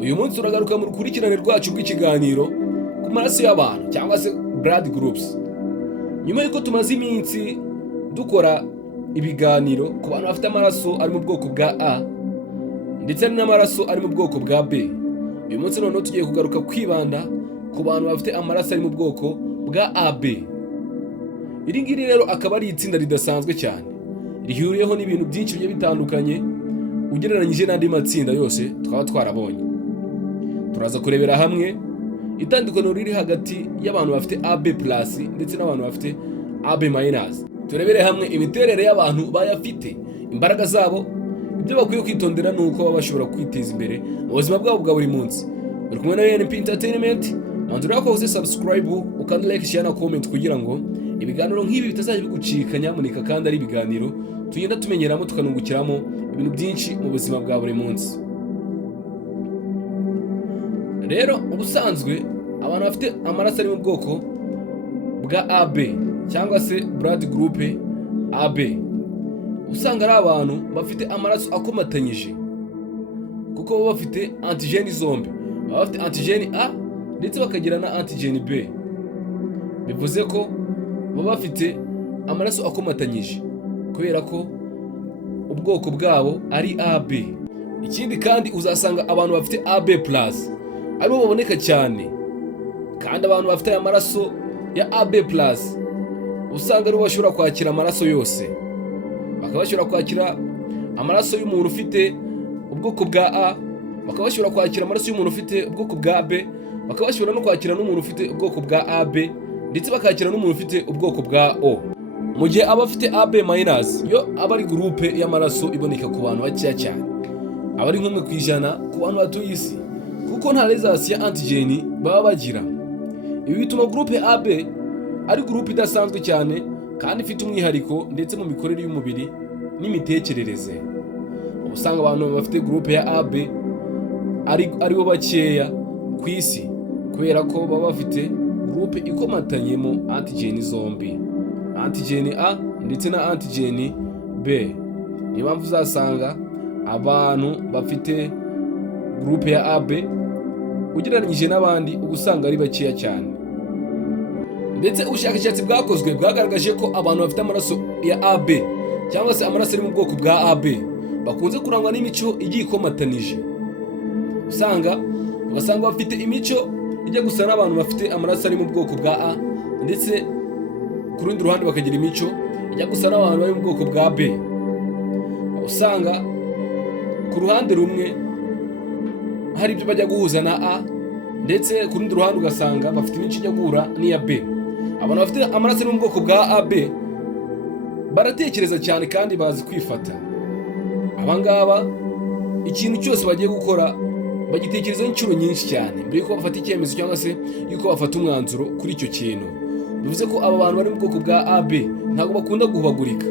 Uyu munsi turagaruka mu rukurikirane rwacu rw'ikiganiro ku maraso y'abantu cyangwa se blood groups. Nyuma y'uko tumaze iminsi dukora ibiganiro ku bantu bafite amaraso ari mu bwoko bwa A ndetse n'amaraso ari mu bwoko bwa B, uyu munsi noneho tugiye kugaruka kwibanda ku bantu bafite amaraso ari mu bwoko bwa AB. Iri ngiri rero akaba ari itsinda ridasanzwe cyane, rihuriyeho n'ibintu byinshi bigiye bitandukanye ugereranyije n'andi matsinda yose twaba twarabonye. Turaza kurebera hamwe itandukaniro riri hagati y'abantu bafite AB+ ndetse n'abantu bafite AB-. Turebere hamwe imiterere y'abantu bayafite, imbaraga zabo, ibyo bakwiye kwitondera nuko baba bashobora kwiteza imbere mu buzima bwabo bwa buri munsi. Uri kumwe na NP Entertainment, manzura yako uze subscribe ukanda like, share na comment kugira ngo ibiganiro nk'ibi bitazajya bigucika. Nyamuneka kandi ari ibiganiro tugenda tumenyeramo tukanungukiramo ibintu byinshi mu buzima bwa buri munsi. Rero ubusanzwe abantu bafite amaraso ari mu bwoko bwa AB cyangwa se blood group AB, usanga ari abantu bafite amaraso akomatanyije kuko baba bafite antigeni zombi. Baba bafite antigeni A ndetse bakagira na antigeni B, bivuze ko baba bafite amaraso akomatanyije kubera ko ubwoko bwabo ari AB. Ikindi kandi uzasanga abantu bafite AB+ aribo baboneka cyane, kandi abantu bafite amaraso ya AB+ usanga aribo bashobora kwakira amaraso yose. Bakaba bashobora kwakira amaraso y'umuntu ufite ubwoko bwa A, bakaba bashobora kwakira amaraso y'umuntu ufite ubwoko bwa B, bakaba bashobora no kwakira n'umuntu ufite ubwoko bwa AB, ndetse bakakira n'umuntu ufite ubwoko bwa O. Mu gihe aba afite AB- yo aba ari groupe y'amaraso iboneka ku bantu bakeya cyane, aba ari nk'umwe ku ijana ku bantu batuye isi, kuko nta resistance ya antigeni baba bagira. Ibi bituma groupe AB ari groupe idasanzwe cyane kandi ifite umwihariko ndetse mu mikorere y'umubiri n'imitekerereze. Usanga abantu bafite groupe ya AB aribo bakeya ku isi kubera ko baba bafite groupe ikomatanyemo antigeni zombi, antigeni A ndetse na antigeni B. Niyo mpamvu uzasanga abantu bafite groupe ya AB ugereranyije n'abandi uba usanga ari bakeya cyane. Ndetse ubushakashatsi bwakozwe bwagaragaje ko abantu bafite amaraso ya AB cyangwa se amaraso ari mu bwoko bwa AB bakunze kurangwa n'imico igiye ikomatanije. Ugasanga bafite imico ijya gusa n'abantu bafite amaraso ari mu bwoko bwa A, ndetse ku rundi ruhande bakagira imico ijya gusa n'abantu bari mu bwoko bwa B. Usanga ku ruhande rumwe hari ibyo bajya guhuza na A, ndetse ku rundi ruhande ugasanga bafite imico ijya guhura n'iya B. Abantu bafite amaraso ari mu bwoko bwa AB baratekereza cyane kandi bazi kwifata. Abangaba ikintu cyose bagiye gukora bagitekerezaho inshuro nyinshi cyane mbere yuko bafata icyemezo cyangwa se yuko bafata umwanzuro kuri icyo kintu. Bivuze ko aba bantu bari mu bwoko bwa AB ntabwo bakunda guhubagurika,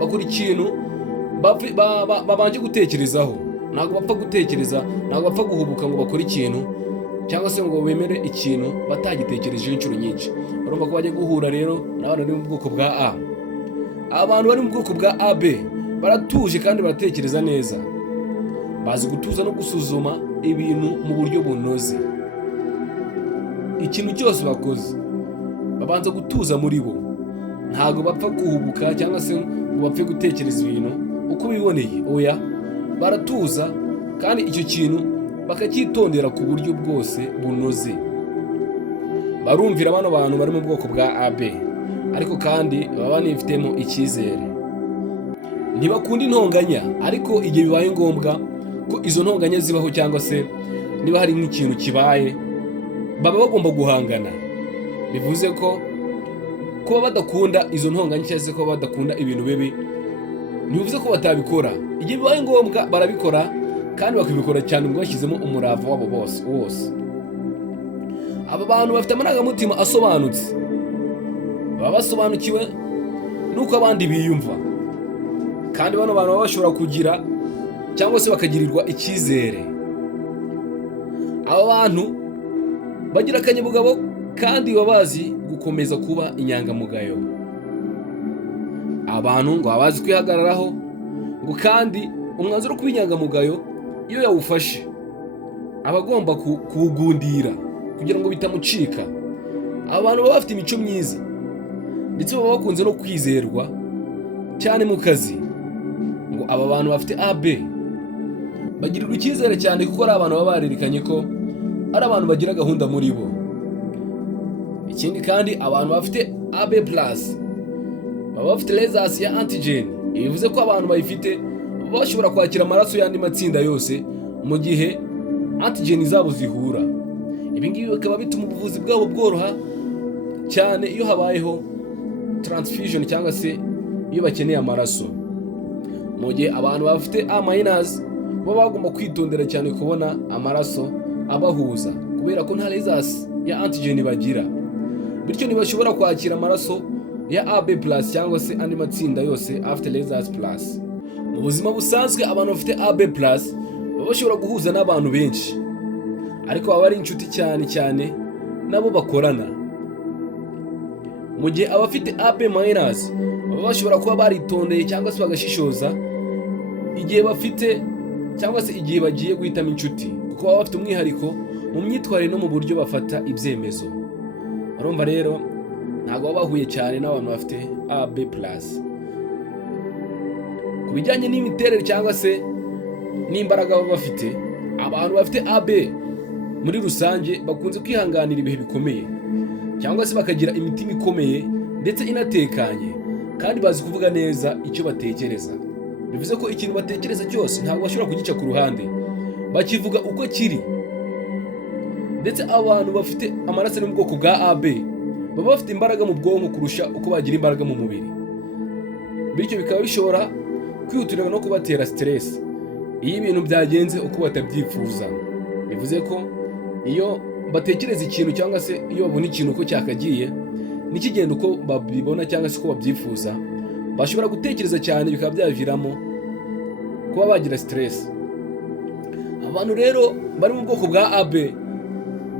bakora ikintu babanje gutekerezaho. Ntabwo bapfa gutekereza, ntabwo bapfa guhubuka ngo bakore ikintu cyangwa se ngo bemere ikintu batagitekerejeho inshuro nyinshi. Urumva ko bajya guhura rero n'abantu bari mu bwoko bwa A. Abantu bari mu bwoko bwa AB baratuje kandi baratekereza neza, bazi gutuza no gusuzuma ibintu mu buryo bunoze. Ikintu cyose bakoze babanza gutuza muri bo, ntabwo bapfa guhubuka cyangwa se ngo bapfe gutekereza ibintu uko biboneye. Oya, baratuza kandi icyo kintu bakacyitondera ku buryo bwose bunoze. Barumvira bano bantu bari mu bwoko bwa AB, ariko kandi baba banifitemo icyizere. Ntibakunda intonganya, ariko igihe bibaye ngombwa ko izo ntonganya zibaho cyangwa se niba hari nk'ikintu kibaye baba bagomba guhangana. Bivuze ko kuba badakunda izo ntonganya cyangwa se kuba badakunda ibintu bibi ntibivuze ko batabikora. Igihe bibaye ngombwa barabikora kandi bakabikora cyane ngo bashyizemo umurava wabo wose. Aba bantu bafite amarangamutima asobanutse, baba basobanukiwe n'uko abandi biyumva, kandi bano bantu baba bashobora kugira cyangwa se bakagirirwa icyizere. Aba bantu bagira akanyabugabo kandi baba bazi gukomeza kuba inyangamugayo. Abantu ngo baba bazi kwihagararaho, ngo kandi umwanzuro wo kuba inyangamugayo iyo yawufashe aba agomba kuwugundira kugira ngo bitamucika. Abantu baba bafite imico myiza ndetse baba bakunze no kwizerwa cyane mu kazi, ngo aba bantu bafite AB bagirirwa icyizere cyane kuko ari abantu baba barerekanye ko ari abantu bagira gahunda muri bo. Ikindi kandi abantu bafite AB+ baba bafite results ya antigen, bivuze ko abantu bayifite bashobora kwakira amaraso y'andi matsinda yose mu gihe antigen zabo zihura. Ibi ngibi bikaba bituma ubuvuzi bwabo bworoha cyane iyo habayeho transfusion cyangwa se iyo bakeneye amaraso. Mu gihe abantu bafite A- baba bagomba kwitondera cyane kubona amaraso abahuza kubera ko nta results ya antigen bagira, bityo ntibashobora kwakira amaraso ya AB+ cyangwa se andi matsinda yose afite results plus. Mu buzima busanzwe abantu bafite AB+ baba bashobora guhuza n'abantu benshi, ariko baba ari inshuti cyane nabo bakorana. Mu gihe abafite AB- baba bashobora kuba baritondeye cyangwa se bagashishoza igihe bafite cyangwa se igihe bagiye guhitamo inshuti, kuko baba bafite umwihariko mu myitwarire no mu buryo bafata ibyemezo. Urumva rero ntabwo baba bahuye cyane n'abantu bafite AB+. Ku bijyanye n'imiterere cyangwa se n'imbaraga baba bafite, abantu bafite AB muri rusange bakunze kwihanganira ibihe bikomeye cyangwa se bakagira imitima ikomeye ndetse inatekanye, kandi bazi kuvuga neza icyo batekereza. Bivuze ko ikintu batekereza cyose ntabwo bashobora kugica ku ruhande, bakivuga uko kiri. Ndetse abantu bafite amaraso ari mu bwoko bwa AB baba bafite imbaraga mu bwonko kurusha uko bagira imbaraga mu mubiri, bityo bikaba bishobora kwihutirwa no kubatera stress iyo ibintu byagenze uko batabyifuza. Bivuze ko iyo batekereza ikintu cyangwa se iyo babona ikintu uko cyakagiye nikigenda uko babibona cyangwa se uko babyifuza, bashobora gutekereza cyane bikaba byaviramo kuba bagira stress. Abantu rero bari mu bwoko bwa AB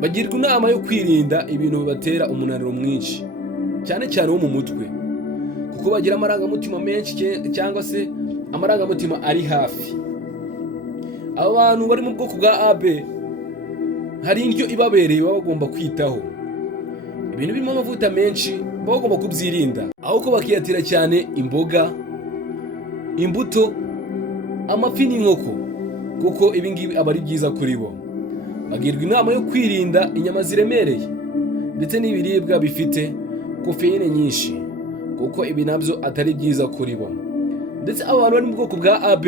bagirwa inama yo kwirinda ibintu bibatera umunaniro mwinshi, cyane wo mu mutwe, kuko bagira amarangamutima menshi cyangwa se amarangamutima ari hafi. Aba bantu bari mu bwoko bwa AB hari indyo ibabereye baba bagomba kwitaho. Ibintu birimo amavuta menshi baba bagomba kubyirinda, ahubwo bakiyatira cyane imboga, imbuto, amafi n'inkoko, kuko ibi ngibi aba ari byiza kuri bo. Bagirwa inama yo kwirinda inyama ziremereye ndetse n'ibiribwa bifite kofeine nyinshi, kuko ibi nabyo atari byiza kuri bo. Ndetse abantu bari mu bwoko bwa AB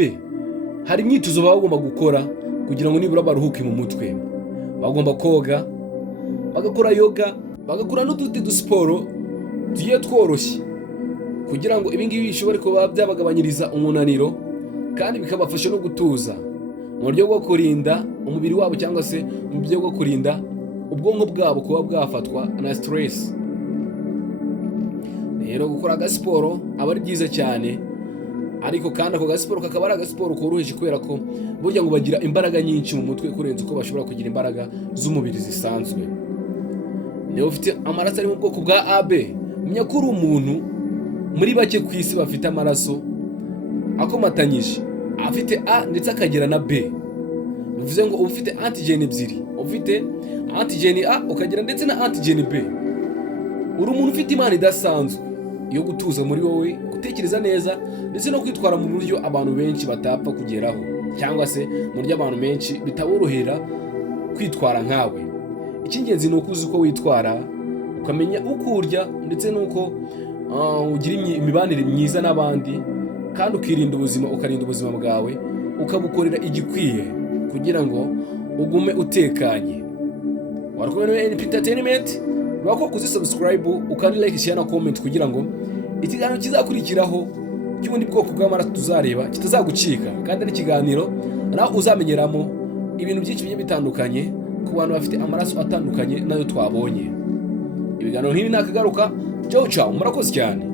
hari imyitozo baba bagomba gukora kugira ngo nibura baruhuke mu mutwe. Bagomba koga, bagakora yoga, bagakora n'utundi dusiporo tugiye tworoshye kugira ngo ibi ngibi bishobore kuba byabagabanyiriza umunaniro kandi bikabafasha no gutuza mu buryo bwo kurinda umubiri wabo cyangwa se mu buryo bwo kurinda ubwonko bwabo kuba bwafatwa na stress. Rero gukora agasiporo aba ari byiza cyane, ariko kandi ako gasiporo kakaba ari agasiporo koroheje kubera ko burya ngo bagira imbaraga nyinshi mu mutwe kurenza uko bashobora kugira imbaraga z'umubiri zisanzwe. Niba ufite amaraso ari mu bwoko bwa AB, menya ko uri umuntu muri bake ku isi bafite amaraso akomatanyije, afite A ndetse akagira na B. Bivuze ngo uba ufite antigen ebyiri, ufite antigen A ukagira ndetse na antigen B. Uri umuntu ufite imana idasanzwe yo gutuza muri wowe, gutekereza neza ndetse no kwitwara mu buryo abantu benshi batapfa kugeraho, cyangwa se mu buryo abantu benshi bitaborohera kwitwara nkawe. Icy'ingenzi ni uko uzi uko witwara, ukamenya uko urya ndetse n'uko ugira imibanire myiza n'abandi, kandi ukirinda ubuzima, ukarinda ubuzima bwawe, ukabukorera igikwiye kugira ngo ugume utekanye. Warakomewe na NP Entertainment, urako kuzisubscribe, ukandi like, share na comment kugira ngo ikiganiro kizakurikiraho cy'ubundi bwoko bw'amaraso tuzareba kitazagucika, kandi ari ikiganiro nawe uzamenyeramo ibintu byinshi bigiye bitandukanye ku bantu bafite amaraso atandukanye nayo twabonye. Ibiganiro nk'ibi nakagaruka. Ciao, murakoze cyane.